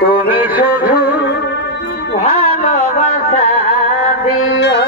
তুমি শুধু ভালোবাসা দিও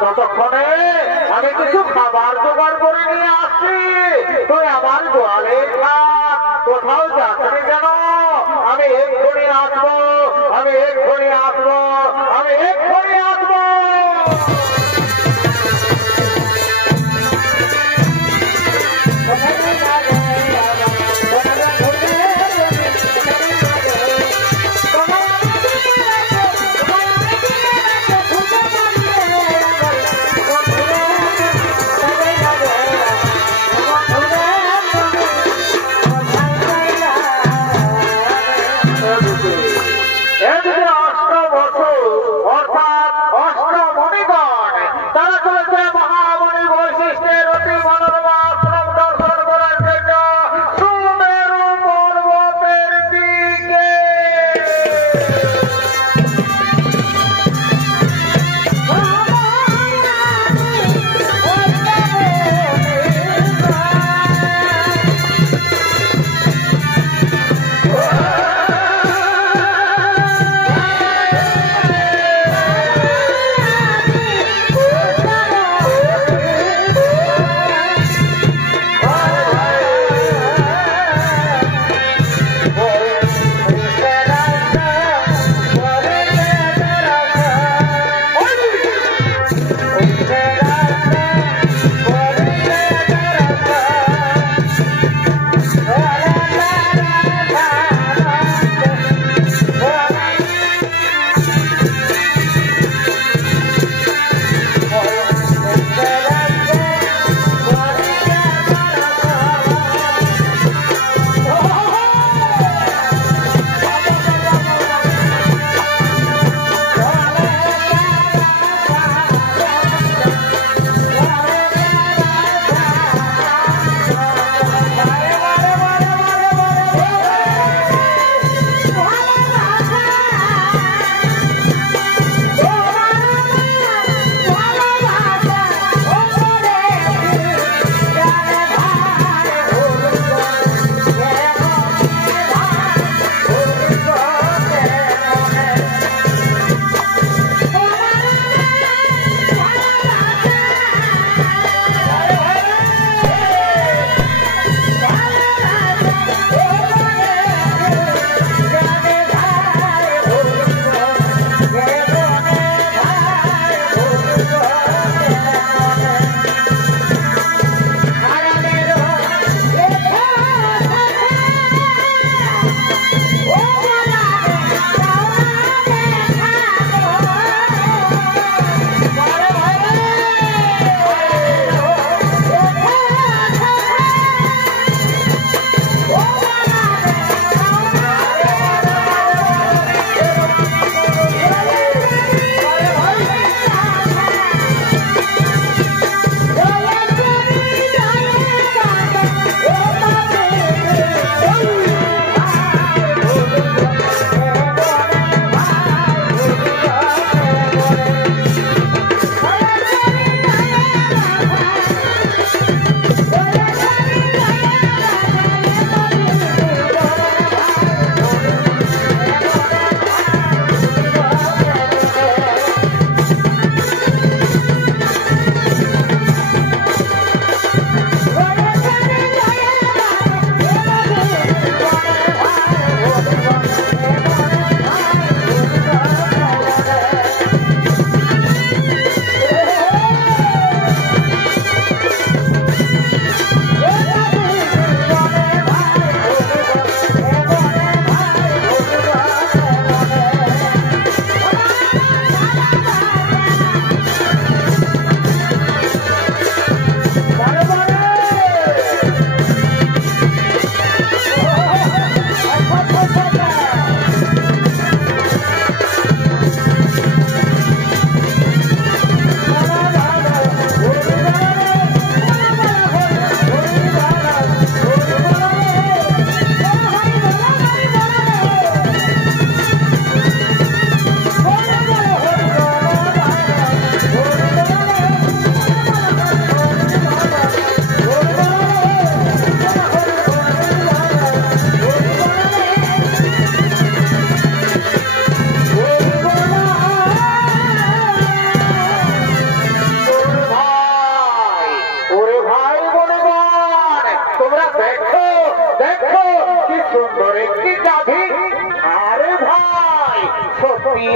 ততক্ষণে আমি কিছু খাবার জোগাড় করে নিয়ে আসছি, তুই আমার গোয়ালে থাক, কোথাও যাচ্ছি কেন? আমি এক্ষুনি আসবো, আমি এক্ষুনি আসবো, আমি এক্ষুনি আসবো।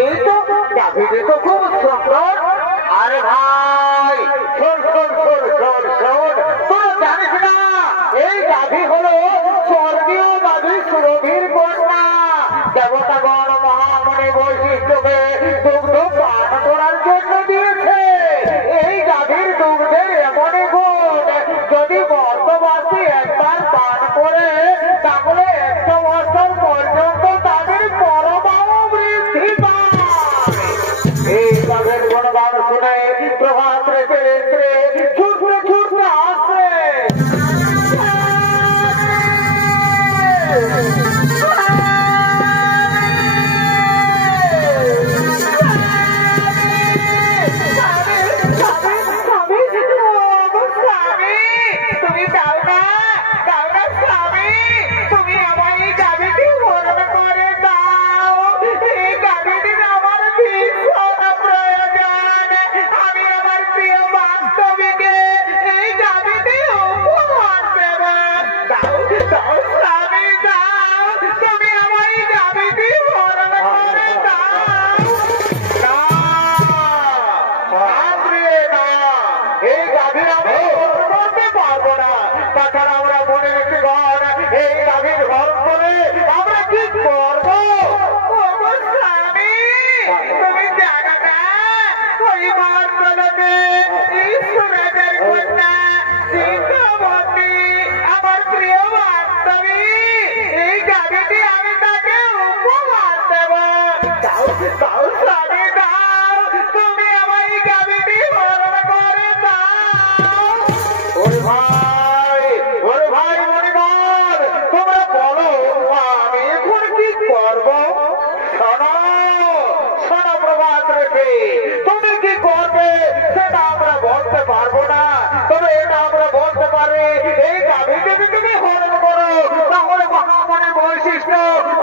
এই তো গাভীটি তো খুব সুন্দর। আরে ভাই শোন শোন শোন শোন শোন, তোর জানিস না এই গাভী হলো স্বর্গীয় গাভী সুরভির কন্যা। দেবতাগণ মহামণি বৈশিষ্ট্যকে দুগ্ধ পান করার জন্য দিয়েছে। এই গাভীর দুগ্ধের এমনই গুণ, যদি বর্তমাসী একবার পান করে তাহলে 100 বছর পর্যন্ত তাদের পরমাণু বৃদ্ধি পায়। এই গাভীর গুণগান শুনে প্রভাত রেখে রেখে ছুটতে ছুটতে আসে।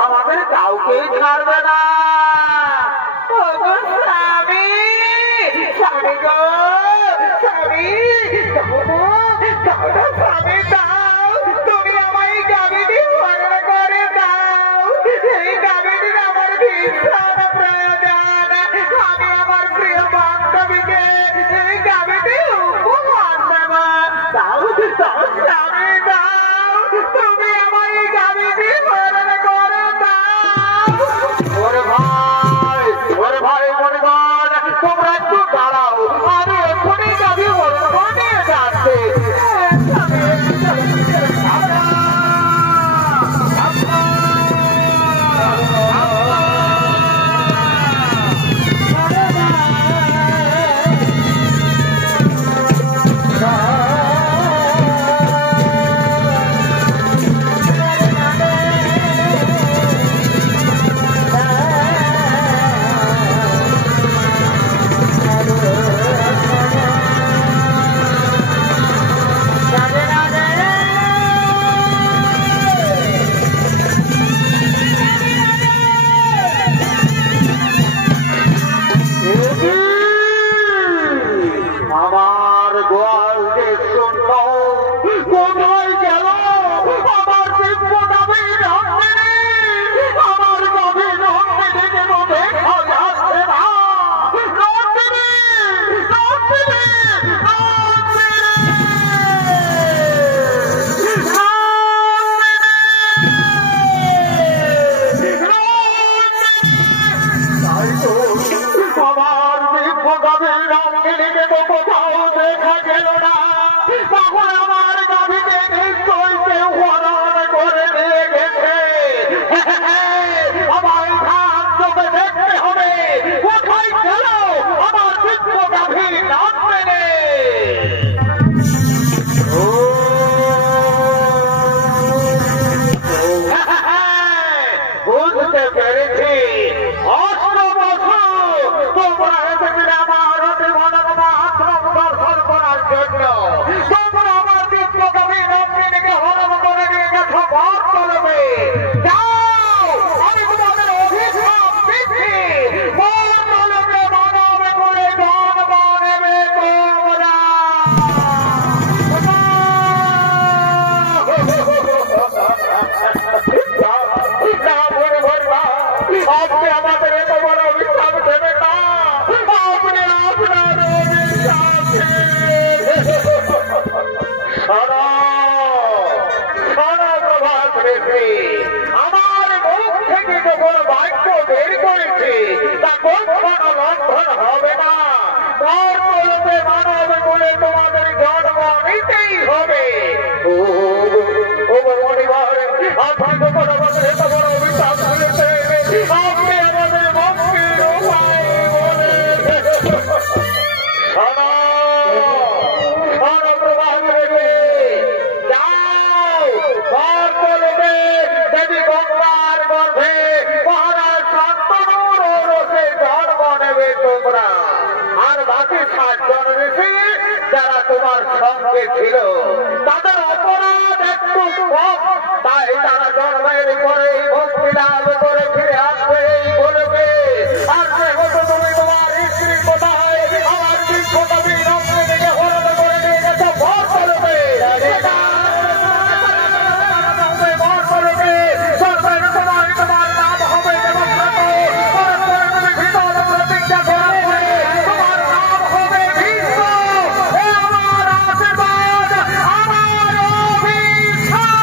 আমাদের কাউকেই ছাড়বে না। স্বামী স্বামী গো স্বামী, স্বামী দাও, তুমি আমায় এই গাভীটি বরণ করে দাও। এই গাভীটির আমার ভীষণ প্রয়োজন। আমি আমার প্রিয় বান্ধবীকে এই গাভীটি উপহার দেব। দাও দাও স্বামী দাও, তুমি আমায় এই গাভীটি বরণ করে দাও। ওরে ভাই মনিগণ, তোমরা একটু দাঁড়াও, আমি এক্ষুনি গাভী বরণ করে যাচ্ছি। আমার গোয়াল যে শূন্য, কোথায় গেল আমার দিব্য গাভী নন্দিনী? আমার গাভী নন্দিনী কেন দেখা যাচ্ছে না? নন্দিনী নন্দিনী আমার দিব্য গাভী নন্দিনীকে তো কোথাও দেখা গেল না। তখন আমার গাভীকে নিশ্চয় কেউ হরণ করে নিয়ে গেছে। আমার ধান চোখে দেখতে হবে, কোথায় গেল আমার দিব্য গাভী নন্দিনী। বুঝতে পেরেছি, তোমরা আমার দর্শন করার জন্য তোমরা আমার আমার মুখ থেকে যখন বাক্য বের করেছে তা কখনো লঙ্ঘন হবে না। মর্তলোকে মানব বলে তোমাদের জন্ম নিতেই হবে। ও মণিবার, আপনি যখন আমাদের এত বড় অভিশাপ করেছে, আপনি আমাদের মুক্তির উপায় বলে দেবী গঙ্গার গর্ভে মহারাজ শান্তনুর রসে জন্ম নেবে তোমরা। আর বাকি 7 জন ঋষি যারা তোমার সঙ্গে ছিল তাদের অপরাধ একটু কম, তাই তারা জন্মের পরে মুক্তি লাভ করে ফিরে আসবে বলবে। আর যেহেতু তুমি তোমার স্ত্রী কোথায় আমার বিশ্বকবি রক্তে থেকে হরণ করে নিয়ে গেছে ভর করবে। তোমার নাম হবে ভিতর প্রতিজ্ঞা করার পরে তোমার নাম হবে ভীষ্ম। আমার আশীর্বাদ, আমার অভিশাপ।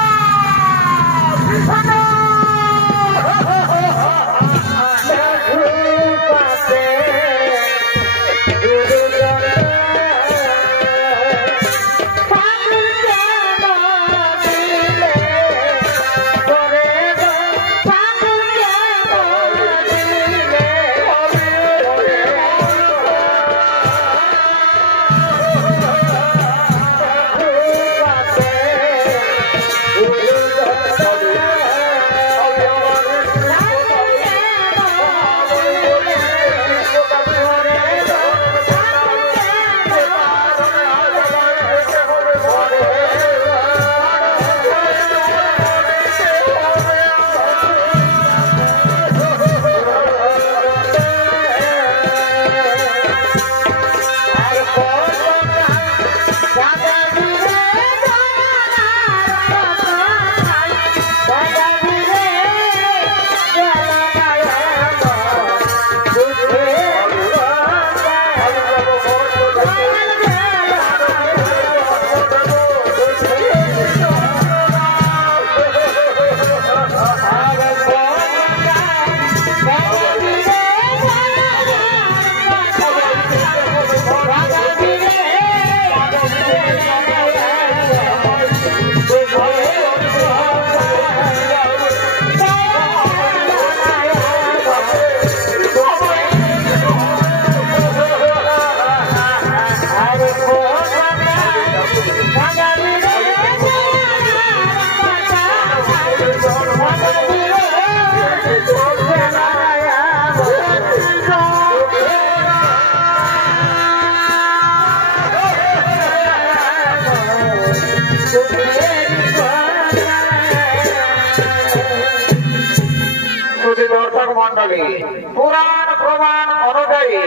পুরাণ প্রমাণ অনুযায়ী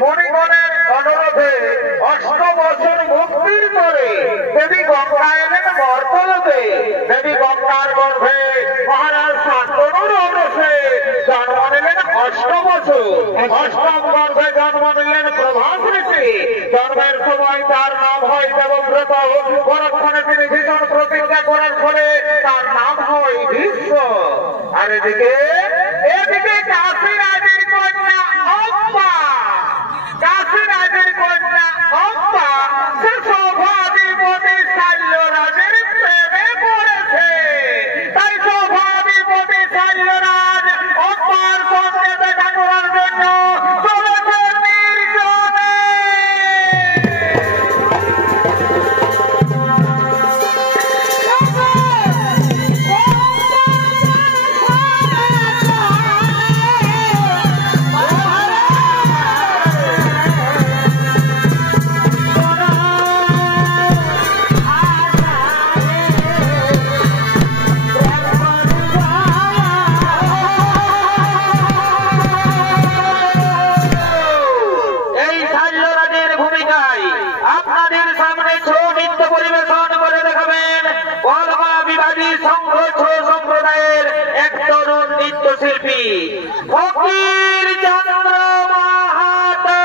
মণিগণের অনুরোধে 8 বছর মুক্তির পরে দেবী গঙ্গা এলেন মর্তলোকে। দেবী গঙ্গার গর্ভে মহারাজ শান্তনুর রসে জন্ম নিলেন 8 বছর। 8ম গর্ভে জন্ম নিলেন প্রভাস ঋষি। জন্মের সময় তার নাম হয় দেবব্রত। পরক্ষণে তিনি ভীষণ প্রতিজ্ঞা করার ফলে তার নাম হয় ভীষ্ম। আর এদিকে কাশীরাজের কন্যা অম্বা, কাশীরাজের কন্যা অম্বা সে সৌভাধিপতি শাল্যরাজের প্রেমে পড়েছে। তাই সৌভাধিপতি শাল্যরাজ অম্বার সঙ্গে দেখা করার জন্য চলেছে নির্জনে। আপনাদের সামনে ছৌ নৃত্য পরিবেশন করে দেখাবেন বলমা বিভাগী সংঘ ছৌ সম্প্রদায়ের এক তরুণ নৃত্যশিল্পী ফকির চন্দ্র মাহাতো।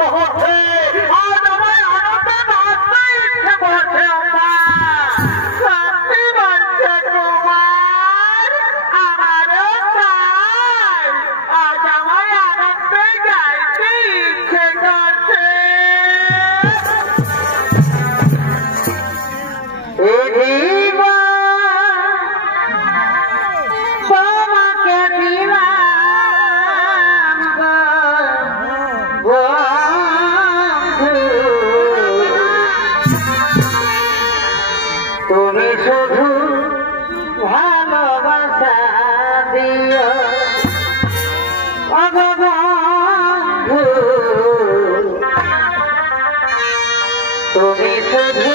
আনন্দ হচ্ছে, আজ আমার আনন্দে নাচতে ইচ্ছে করছে আম্মা। সত্যি বলছে কুমার, আমারও তাই, আজ আমার আনন্দে গাইতে ইচ্ছে করছে। তোমাকে দিলাম বন্ধু, তুমি শুধু ভালোবাসা দিও বন্ধু, তুমি শুধু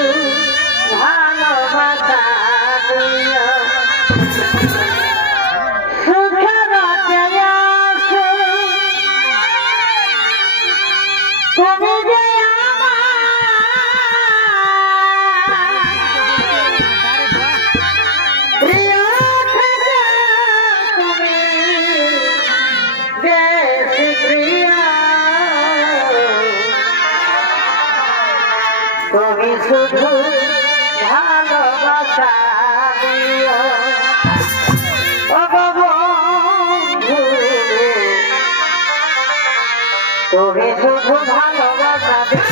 ভালোবাসা দিও। সুখে রাতে আসো তুমি যে প্রিয় থেকে তুমি বেশি প্রিয়, তুমি শুধু ভালোবাসা দিও বন্ধু, তুমি শুধু ভালোবাসা দিও।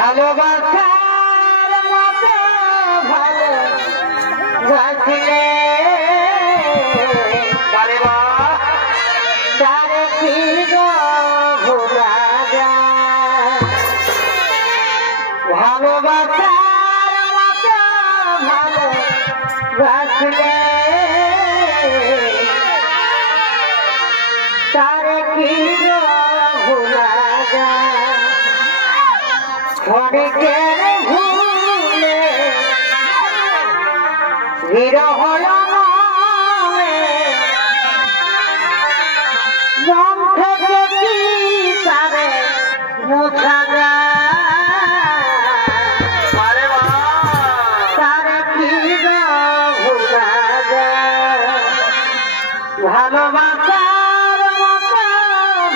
ভালোবাসার মতো ভালোবাসলে তার কি গো ভোলা যায়। ভালোবাসার মতো ভালোবাসলে তার কি গো ভোলা যায়। ক্ষণিকের ভুলে বিরহ নামে মন থেকে কি তারে মুছা যায়, তারে কি ভোলা যায়। ভালোবাসার মতো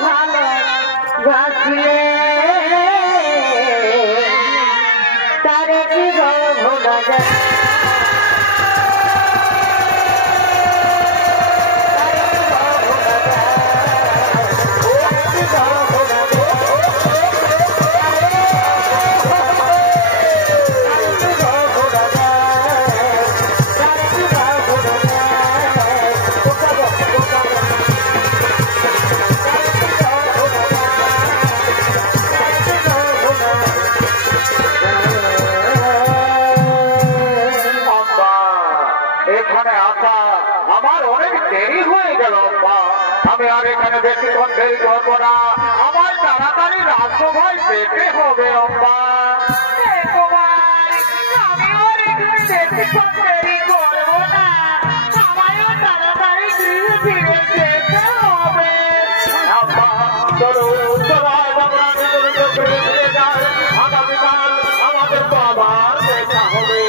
ভালোবাসলে তারে কি ভোলা যায়। এখানে আসা আমার অনেক দেরি হয়ে গেল আম্মা, আমি আর এখানে বেশিক্ষণ দেরি করবো না, আমার তাড়াতাড়ি রাজসভায় যেতে হবে আম্মা। চলো চলো আগামীকাল আমাদের বাবার দেখা হবে।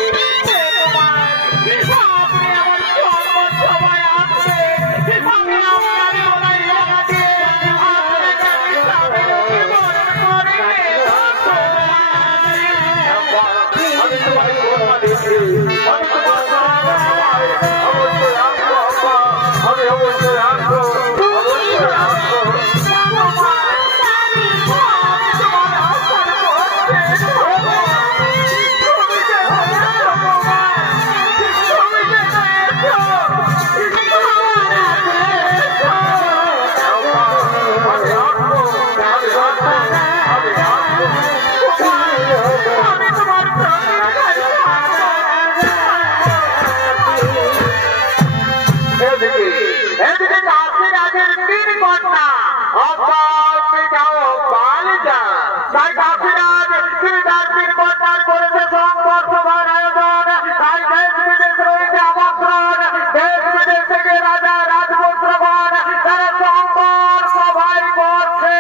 আমি তোমায় কথা দিচ্ছি, আমি তোমার রাজা রাজপুত্রগণ তারা সম্পদ সবাই করছে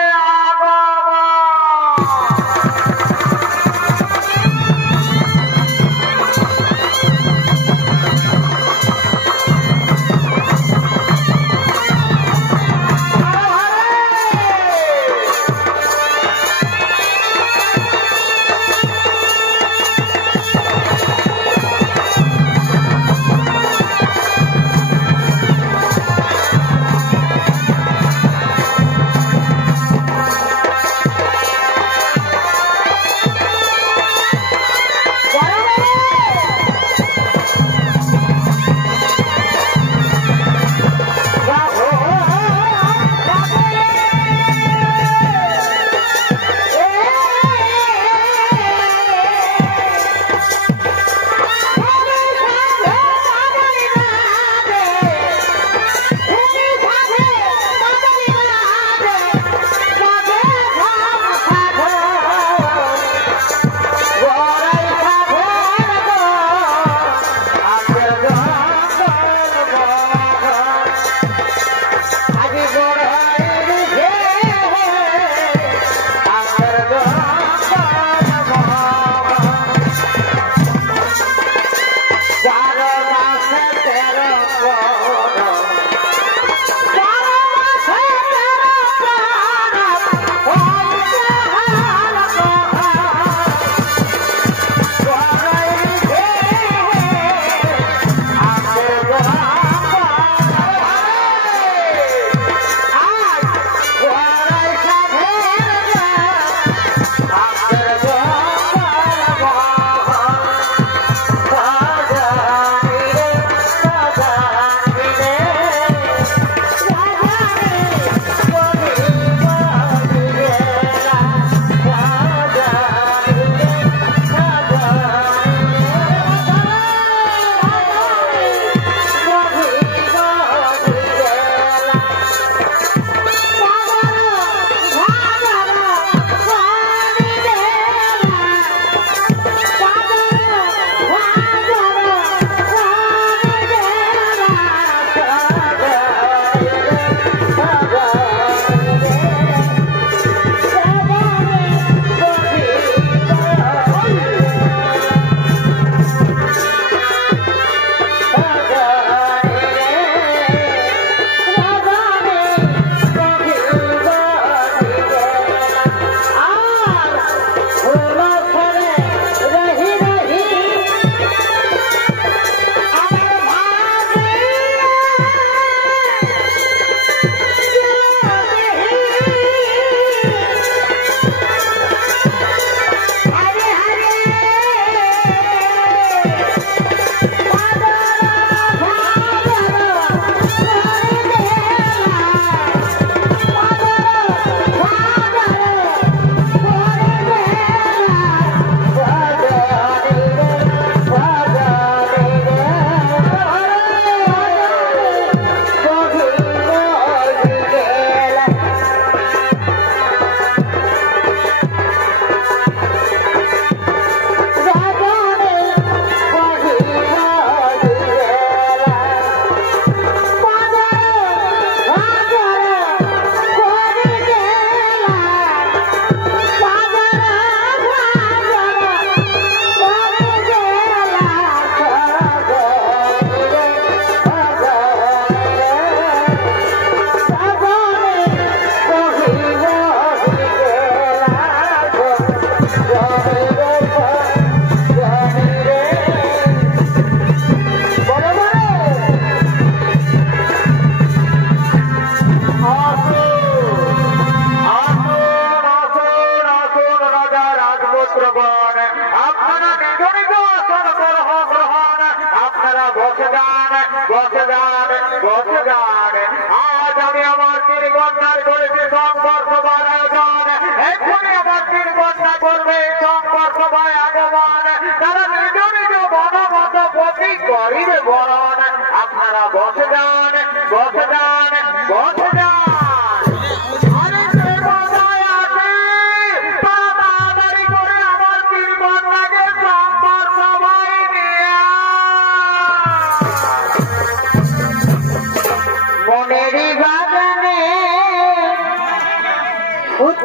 আজ আমি আমার তিন কন্যার করেছি সংকর সভার আয়োজন, এক্ষুনি আমার তিন কন্যা করবে সংকর সভায় আগমন, তারা নিজ নিজ মনোমত প্রতি করিবে বরণ। আপনারা বসে যান, বসে যান, বসে যান।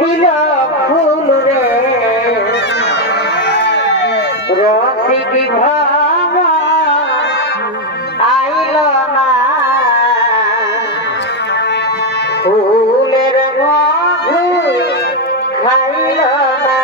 ফুটিল ফুল রে রসিক ভাঙা আইল না ফুলের মধু খাইল না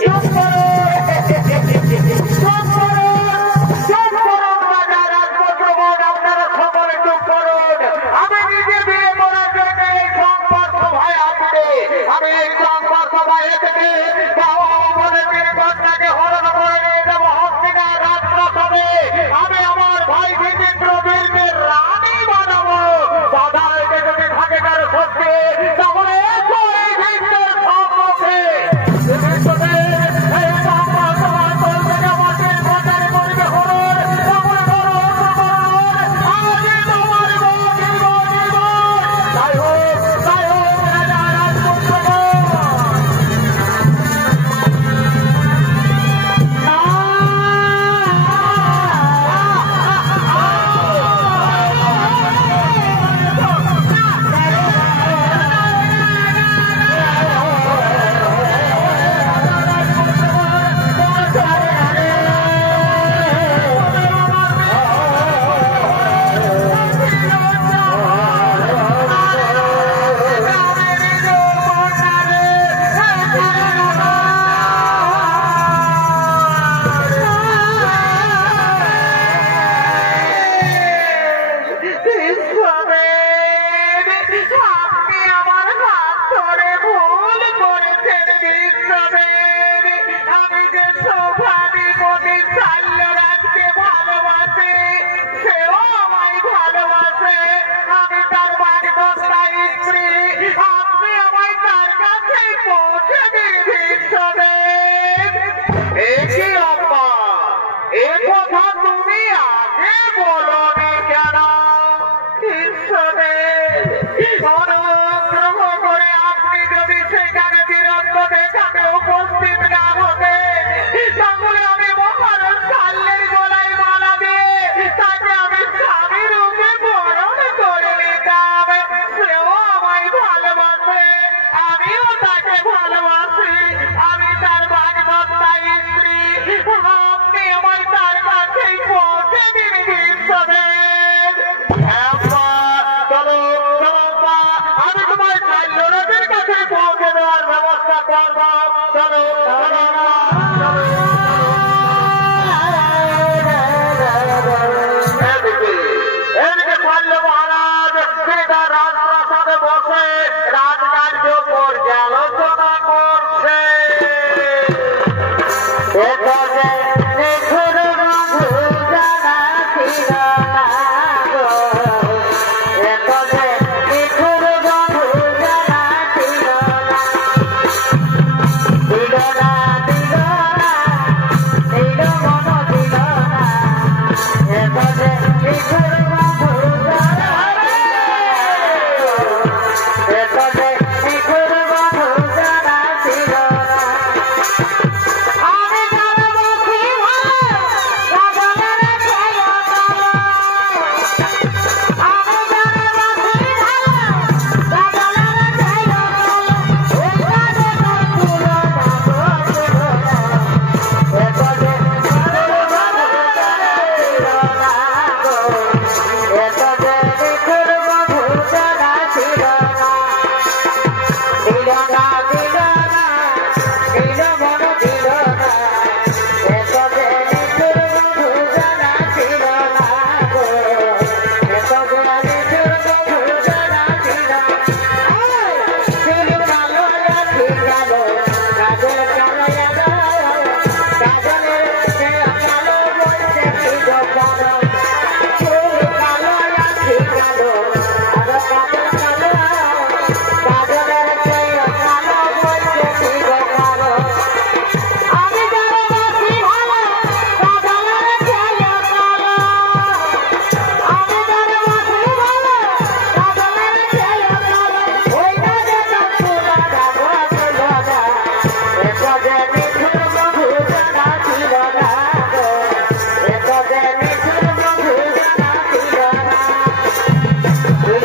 চুপ করো। থাকে তাহলে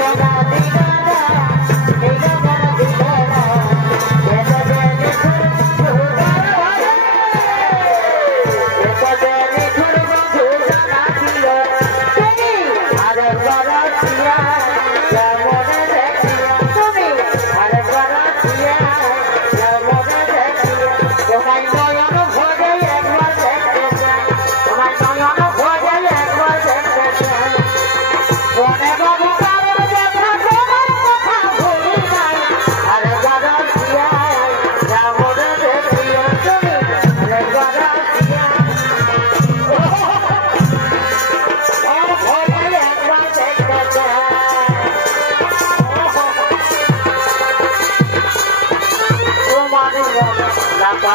Bye.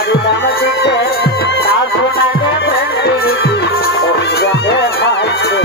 বাড়ি দাম দিতে তা শোনাকে প্রেম দিয়েছি ওই রঙে ভাইছে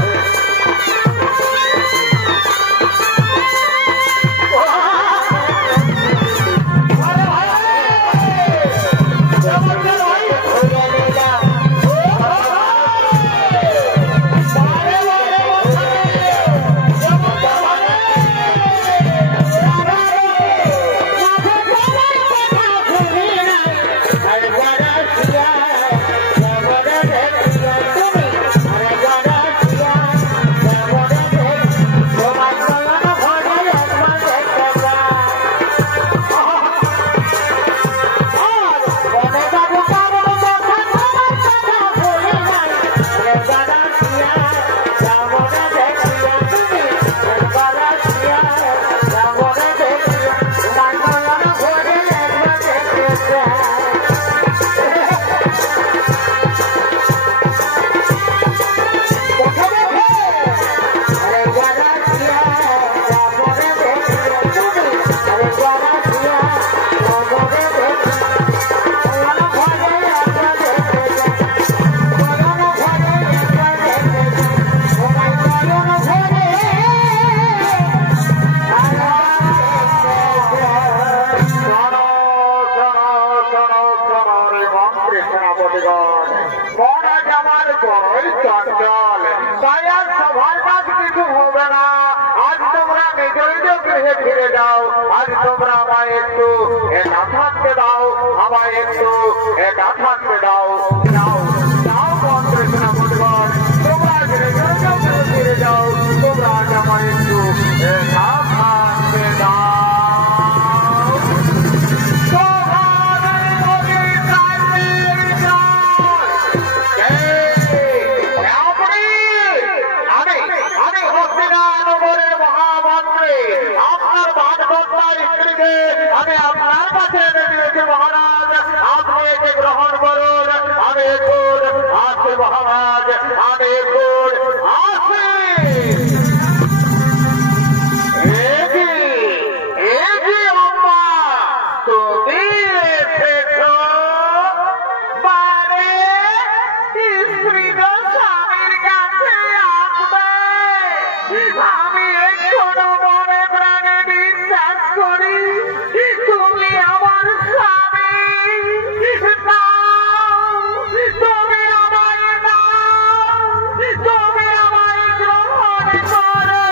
ফিরে যাও আজ তোমরা আমায় একটু এটা থাকতে দাও আমায় একটু এটা থাকতে দাও যাও যাও মন্ত্রী সেনাপতিগণ তোমরা ফিরে যাও তোমরা আজ আমায় একটু এটা থাকতে দাও আমি আপনার কাছে এনে দিয়েছি মহারাজ আপনি একে গ্রহণ করুন আমি একটু আসি মহারাজ আমি একটু আসি অম্মা তুমি এসেছো মানে স্ত্রী স্বামীর কাছে আসবে আমি এখনো মনে প্রাণে বিশ্বাস করি তুমি আমার স্বামী তুমি আমায় তুমি আমায় গ্রহণ করো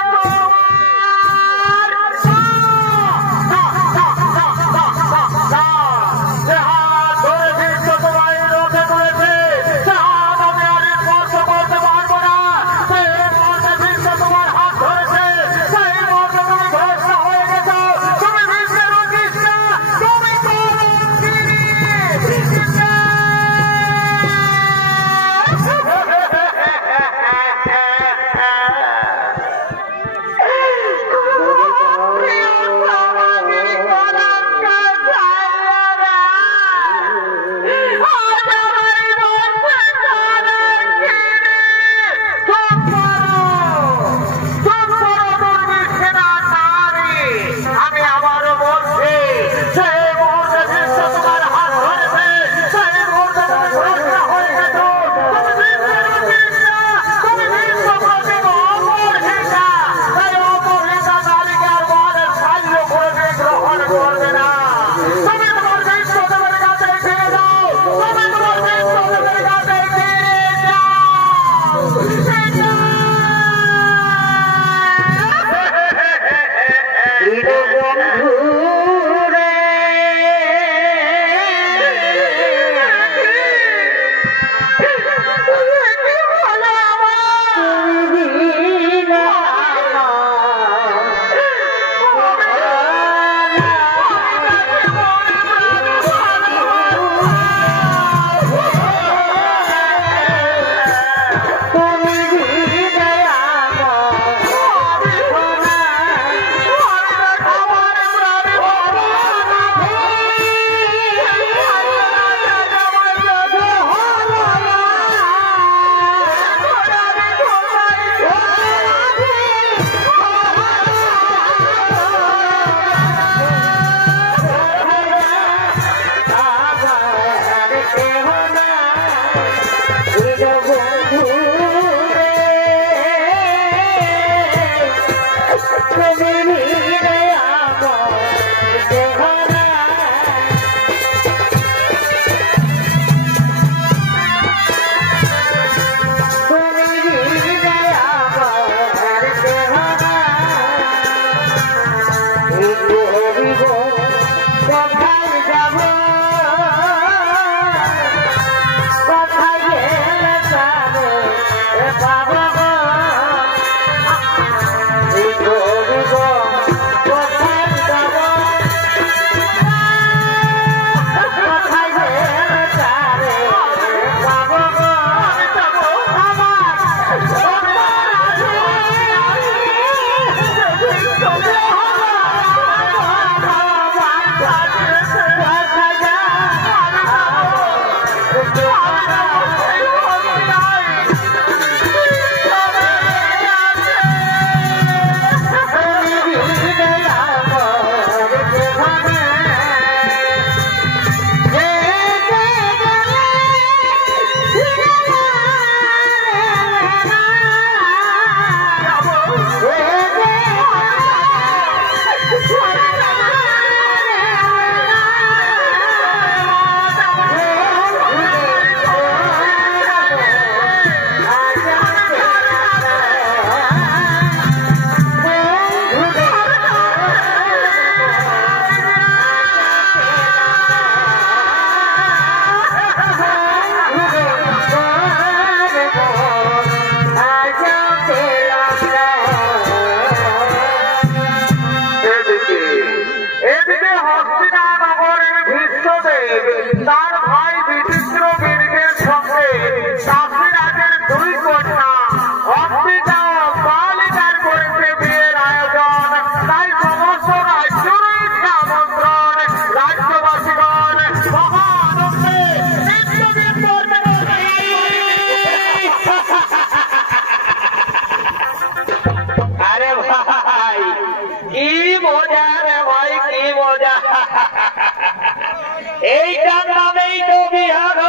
এইটার নামেই তো বিহার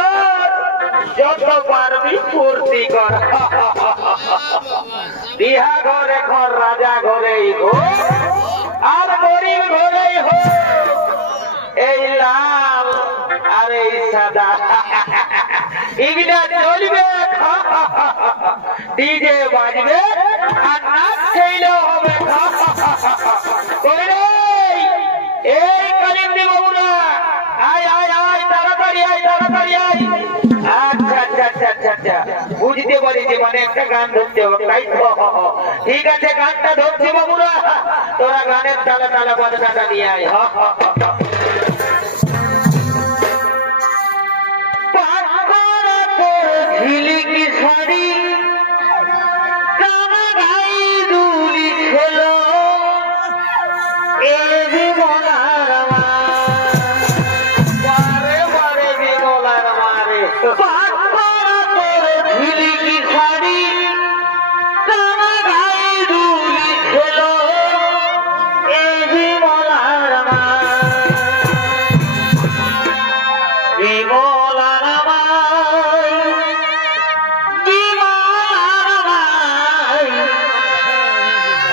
যত পারবি ফুর্তি কর বিহা ঘরে ঘর রাজা ঘরেই হোক আর গরিব ঘরেই হোক এই লাল আর এই সাদা এগুলা চলবে ডিজে বাজবে আর নাচ খেলেও হবে এই কালিন্দি বাবুরা আয় আয় আয় তাড়াতাড়ি আয় তাড়াতাড়ি আয় আচ্ছা আচ্ছা আচ্ছা আচ্ছা আচ্ছা বুঝতে পারিছি মানে একটা গান ধরতে হবে তাই তো ঠিক আছে গানটা ধরছি বাবুরা তোরা গানের তালে তালে বাজনাটা নিয়ে আয় ঝিলিকি শাড়ি কানা ভাই দুলি খেলো এই বিমলার মারে মারে বিমলার মারে ঝিলিকি শাড়ি কানা ভাই দুলি খেলো এই বিমলার বিমলার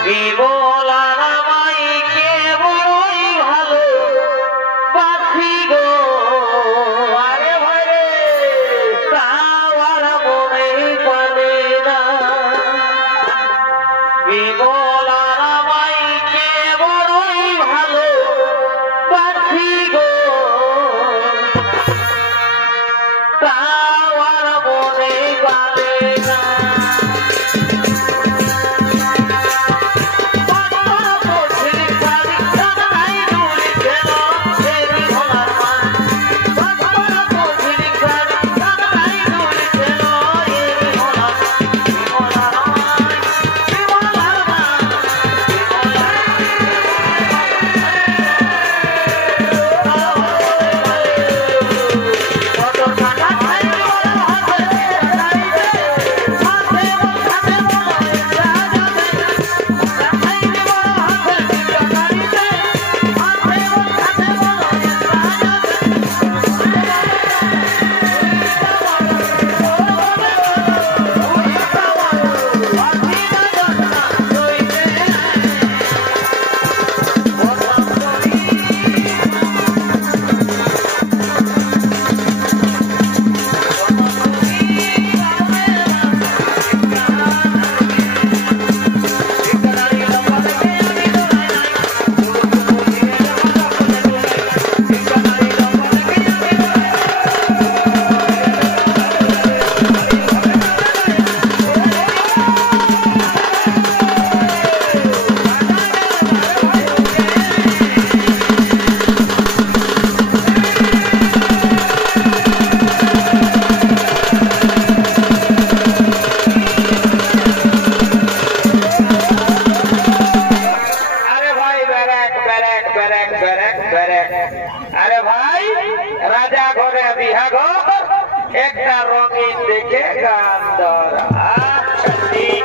বিমলার মাইকে বড়ই ভালো বাসি গো আরে ভাইরে তাওয়ার মনে পারে না বিমলার মাইকে বড়ই ভালো বাসি গো তাওয়ার মনে পারে না अरे भाई राजा घरे बिहा घर एक रंगीन देखे गान दौरा ठीक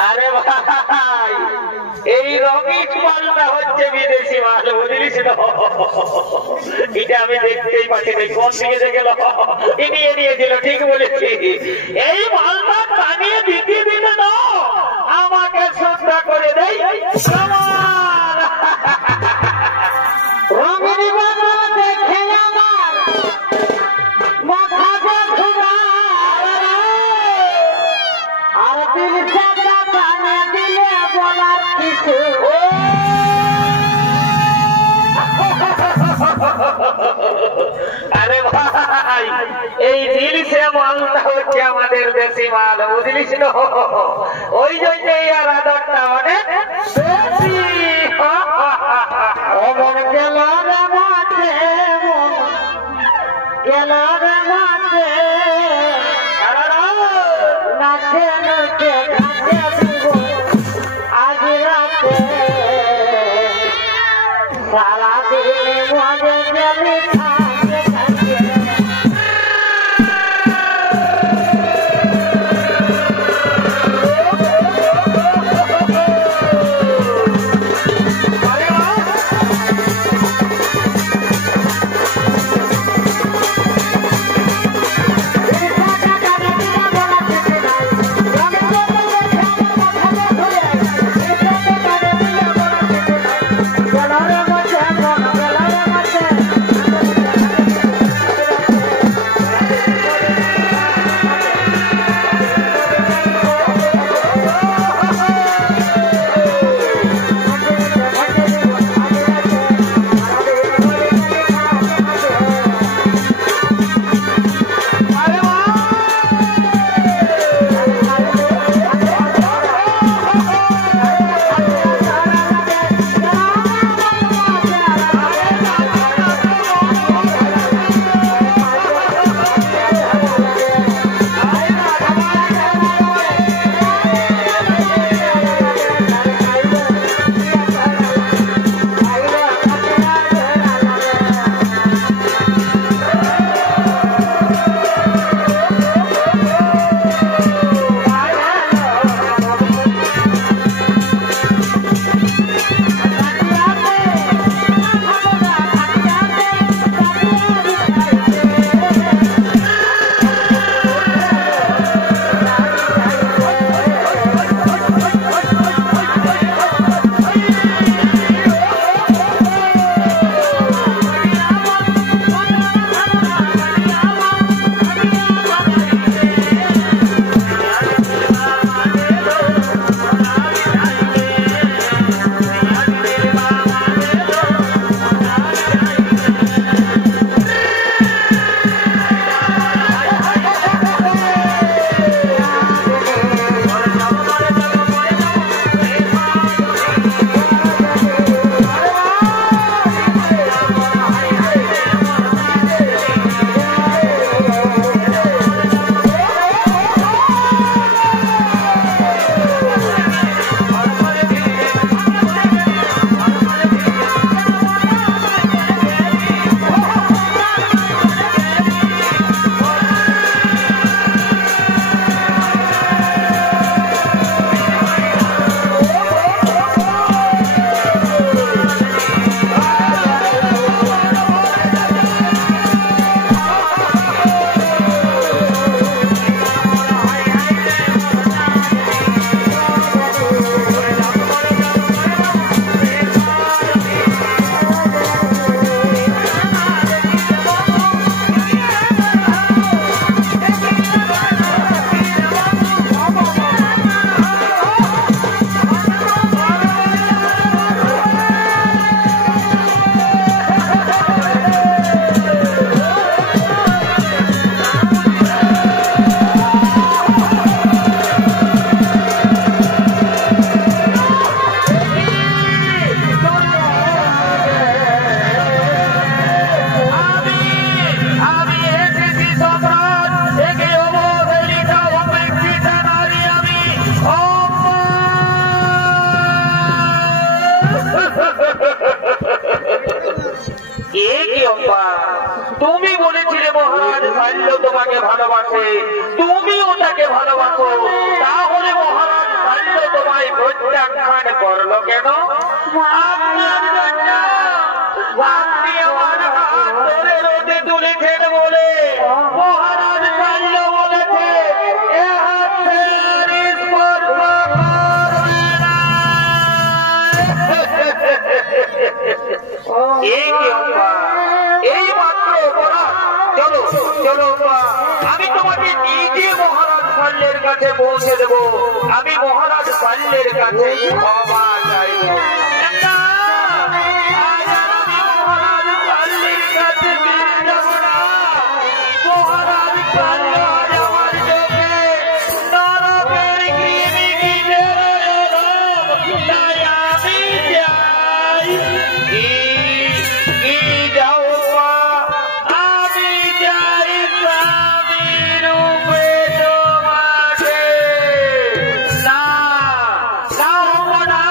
अरे भाई এই রঙিন মালটা হচ্ছে বিদেশি মাল বুঝলিস না এটা আমি দেখতেই পাচ্ছি কোন দিকে যে গেল নিয়ে নিয়েছিল ঠিক বলেছি এই মালটা টানিয়ে দিতে দিলে না আমাকে শ্রদ্ধা করে দেয় রঙিন মাল দেখে আমার মাথা আর দিল চাপা টানে দিলে বলার কিছু আরে ভাই এই দিল সে মালটা হচ্ছে আমাদের দেশি মাল বুঝলিস না ওই জন্য আর আদরটা অনেক বেশি মন গেল রে মাঠে মন গেল রে মাঠে নাচে নাচে গাছে দিব আজ রাতে সারা দিন মজে গেলে খাতে খাতে কি অপা, তুমি বলেছিলে মহারাজ শাল্য তোমাকে ভালোবাসে, তুমিও তাকে ভালোবাসো, তাহলে মহারাজ শাল্য তোমায় প্রত্যাখ্যান করলো কেন? আপনার জন্য আপনি আমার হাত ধরে রোদে তুলেছেন বলে মহারাজ শাল্য বলেছে এ হাতের স্পর্শ করবে না। এই কি অপা, এই মাত্র অপরাধ। চলো চলো অপা, আমি তোমাকে নিজে মহারাজ শাল্যের কাছে পৌঁছে দেব, আমি মহারাজ শাল্যের কাছে ক্ষমা চাইব। না, আজ আমি মহারাজ শাল্যের কাছে ফিরে যাব না। মহারাজ শাল্য আজ আমার চোখে নরকের কৃমিকীটের রোগ, তাই আমি চাই কি যাও মা, আমি যাই স্বামী রূপে তোমাকে। না না না,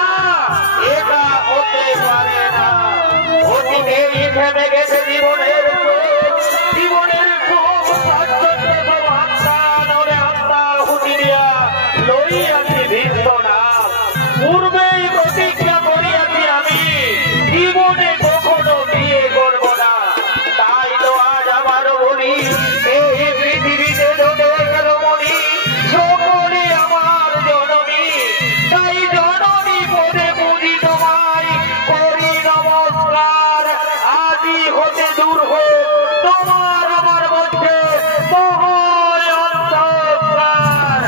এটা হতে পারে না। অতীতেই থেমে গেছে জীবনের সুখ, জীবনের সুখ স্বাচ্ছন্দ্য সব আত্মা নরে আত্মা হুতিরিয়া লইয়াছি ভিন্ন না। পূর্বেই প্রতিজ্ঞা করিয়াছি আমি জীবনে কখনো বিয়ে করব না। তাই তো আজ আবার বলি, এই পৃথিবীতে যত রমণী সকলে আমার জননী, তাই জননী পদে বুঝি তোমায় করি নমস্কার। আদি হতে দূর হোক তোমার আমার মধ্যে মহান অন্ধকার।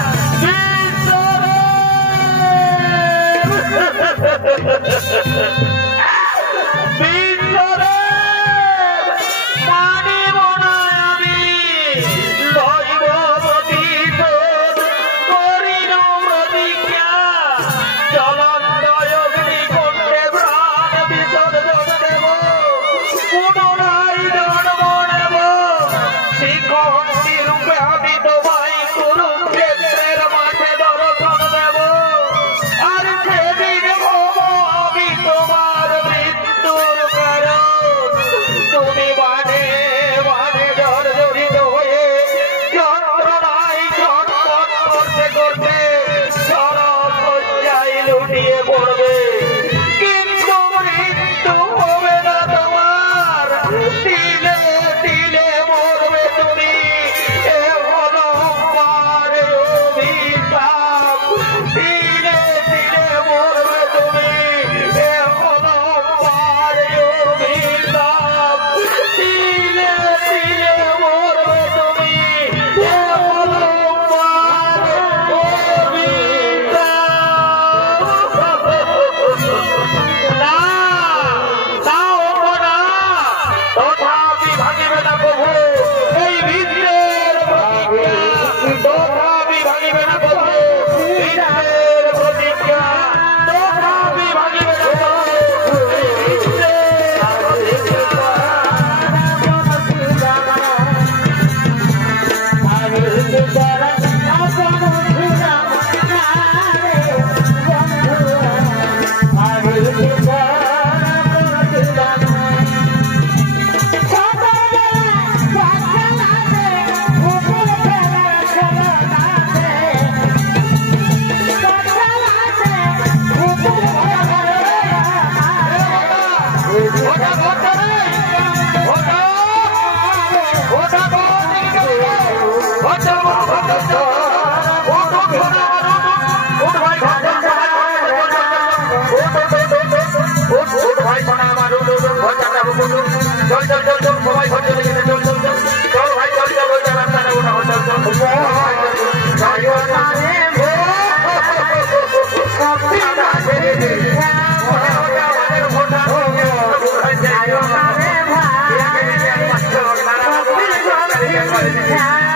মানিব না আমি লইব প্রতিশোধ, করিল প্রতিজ্ঞা, জ্বলন্ত অগ্নিকুণ্ডে প্রাণ বিসর্জন দেব, পুনরায় জন্ম নেব। শিখণ্ডী রূপে আমি তোমায় কুরুক্ষেত্রের মাঠে দর্শন দেব, আর সেদিন হব আমি তোমার মৃত্যুর কারণ। তুমি মানে মানে জর্জরিত হয়ে যন্ত্রণায় ছটফট করতে করতে চরম শয্যায় লুটিয়ে পড়বে, কিন্তু মৃত্যু হবে না তোমার। তিলে তিলে মরবে তুমি, এ হলো আমার অভিশাপ। তিলে তিলে মরবে তুমি, এ হলো আমার অভিশাপ। তিলে তিলে মরবে তুমি, এ হলো আমার অভিশাপ। না তাও না, তথাপি ভাঙিবে না প্রভু এই বিশ্বের প্রতিজ্ঞা, তথাপি ভাঙিবে না প্রভু বিশ্বের প্রতিজ্ঞা, তথাপি ভাঙিবে না প্রভু বিশ্বের প্রতিজ্ঞা। চল চল চল চল, সবাই ঘর চলে গেছে, চল চল চল, চল ভাই চল চল, চল রাস্তাটা ওটা চল চল চল। Yeah.